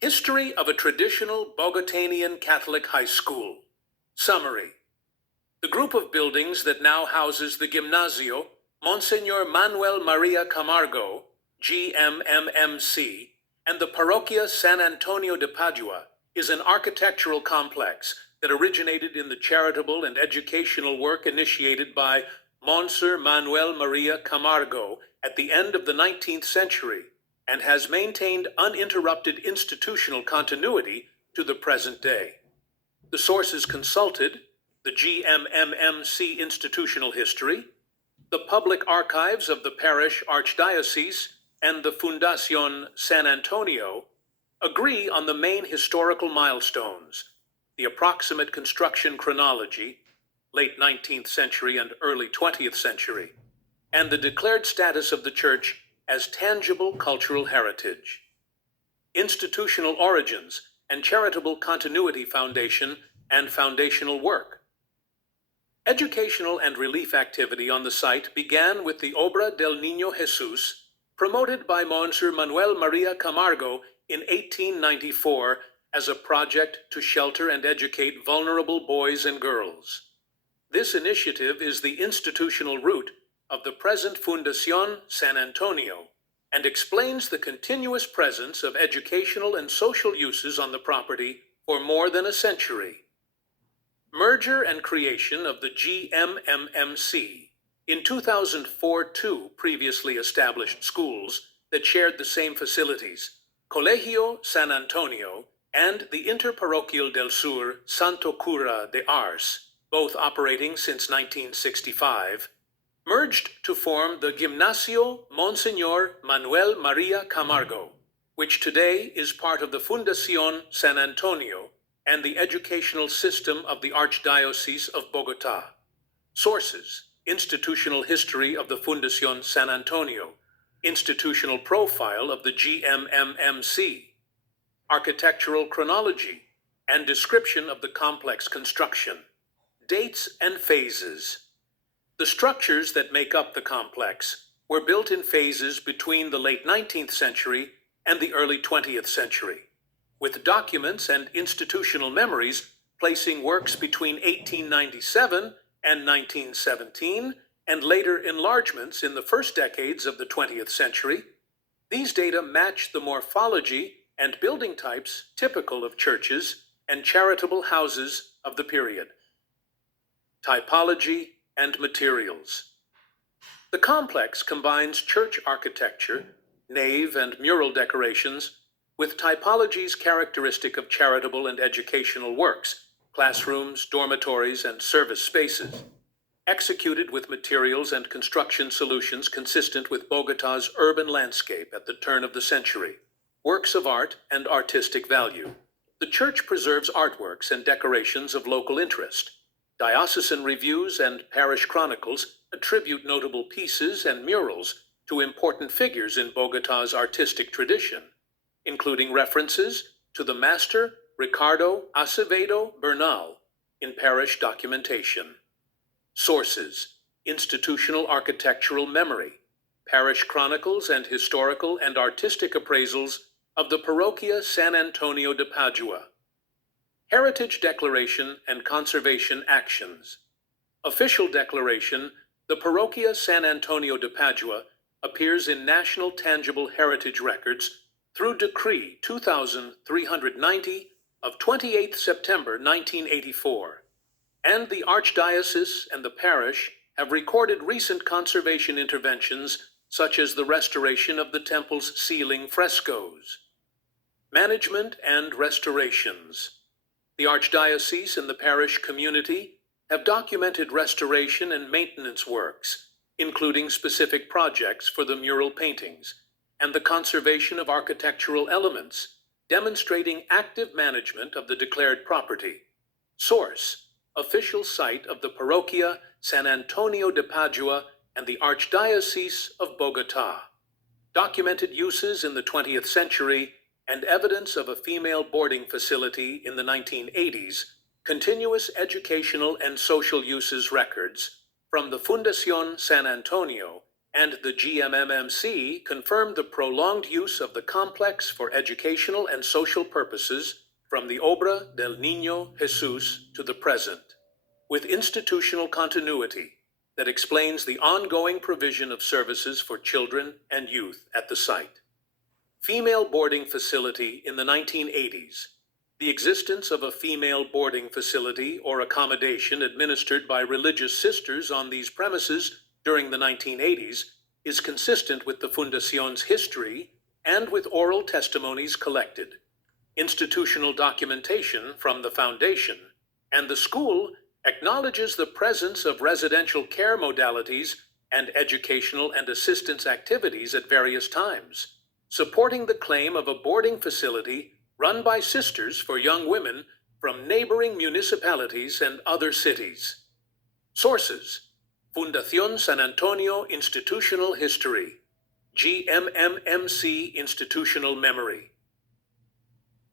History of a traditional Bogotanian Catholic high school. Summary. The group of buildings that now houses the Gimnasio Monsignor Manuel Maria Camargo, GMMMC, and the Parroquia San Antonio de Padua is an architectural complex that originated in the charitable and educational work initiated by Monsignor Manuel Maria Camargo at the end of the 19th century and has maintained uninterrupted institutional continuity to the present day. The sources consulted: the GMMMC Institutional History, the Public Archives of the Parish Archdiocese, and the Fundación San Antonio, agree on the main historical milestones: the approximate construction chronology, late 19th century and early 20th century, and the declared status of the church as tangible cultural heritage. Institutional origins and charitable continuity foundation and foundational work. Educational and relief activity on the site began with the Obra del Niño Jesús, promoted by Monsignor Manuel Maria Camargo in 1894 as a project to shelter and educate vulnerable boys and girls. This initiative is the institutional root of the present Fundación San Antonio and explains the continuous presence of educational and social uses on the property for more than a century. Merger and creation of the GMMMC. In 2004, two previously established schools that shared the same facilities, Colegio San Antonio and the Interparroquial del Sur Santo Cura de Ars, both operating since 1965, merged to form the Gimnasio Monsignor Manuel Maria Camargo, which today is part of the Fundación San Antonio and the educational system of the Archdiocese of Bogotá. Sources: Institutional History of the Fundación San Antonio, Institutional Profile of the GMMMC, Architectural Chronology, and Description of the Complex Construction. Dates and Phases. The structures that make up the complex were built in phases between the late 19th century and the early 20th century, with documents and institutional memories placing works between 1897 and 1917 and later enlargements in the first decades of the 20th century. These data match the morphology and building types typical of churches and charitable houses of the period. Typology and materials. The complex combines church architecture, nave and mural decorations, with typologies characteristic of charitable and educational works, classrooms, dormitories, and service spaces, executed with materials and construction solutions consistent with Bogotá's urban landscape at the turn of the century, works of art and artistic value. The church preserves artworks and decorations of local interest. Diocesan reviews and parish chronicles attribute notable pieces and murals to important figures in Bogotá's artistic tradition, including references to the master Ricardo Acevedo Bernal in parish documentation. Sources: Institutional Architectural Memory, Parish Chronicles and Historical and Artistic Appraisals of the Parroquia San Antonio de Padua. Heritage Declaration and Conservation Actions. Official declaration: the Parroquia San Antonio de Padua appears in National Tangible Heritage Records through Decree 2390 of 28 September 1984, and the Archdiocese and the parish have recorded recent conservation interventions such as the restoration of the temple's ceiling frescoes. Management and restorations. The Archdiocese and the parish community have documented restoration and maintenance works, including specific projects for the mural paintings and the conservation of architectural elements, demonstrating active management of the declared property. Source: Official site of the Parroquia San Antonio de Padua and the Archdiocese of Bogotá. Documented uses in the 20th century and evidence of a female boarding facility in the 1980s, continuous educational and social uses records from the Fundación San Antonio and the GMMMC confirmed the prolonged use of the complex for educational and social purposes from the Obra del Niño Jesús to the present, with institutional continuity that explains the ongoing provision of services for children and youth at the site. Female boarding facility in the 1980s. The existence of a female boarding facility or accommodation administered by religious sisters on these premises during the 1980s is consistent with the Fundacion's history and with oral testimonies collected, institutional documentation from the Foundation, and the school acknowledges the presence of residential care modalities and educational and assistance activities at various times, supporting the claim of a boarding facility run by sisters for young women from neighboring municipalities and other cities. Sources: Fundación San Antonio Institutional History, GMMMC Institutional Memory.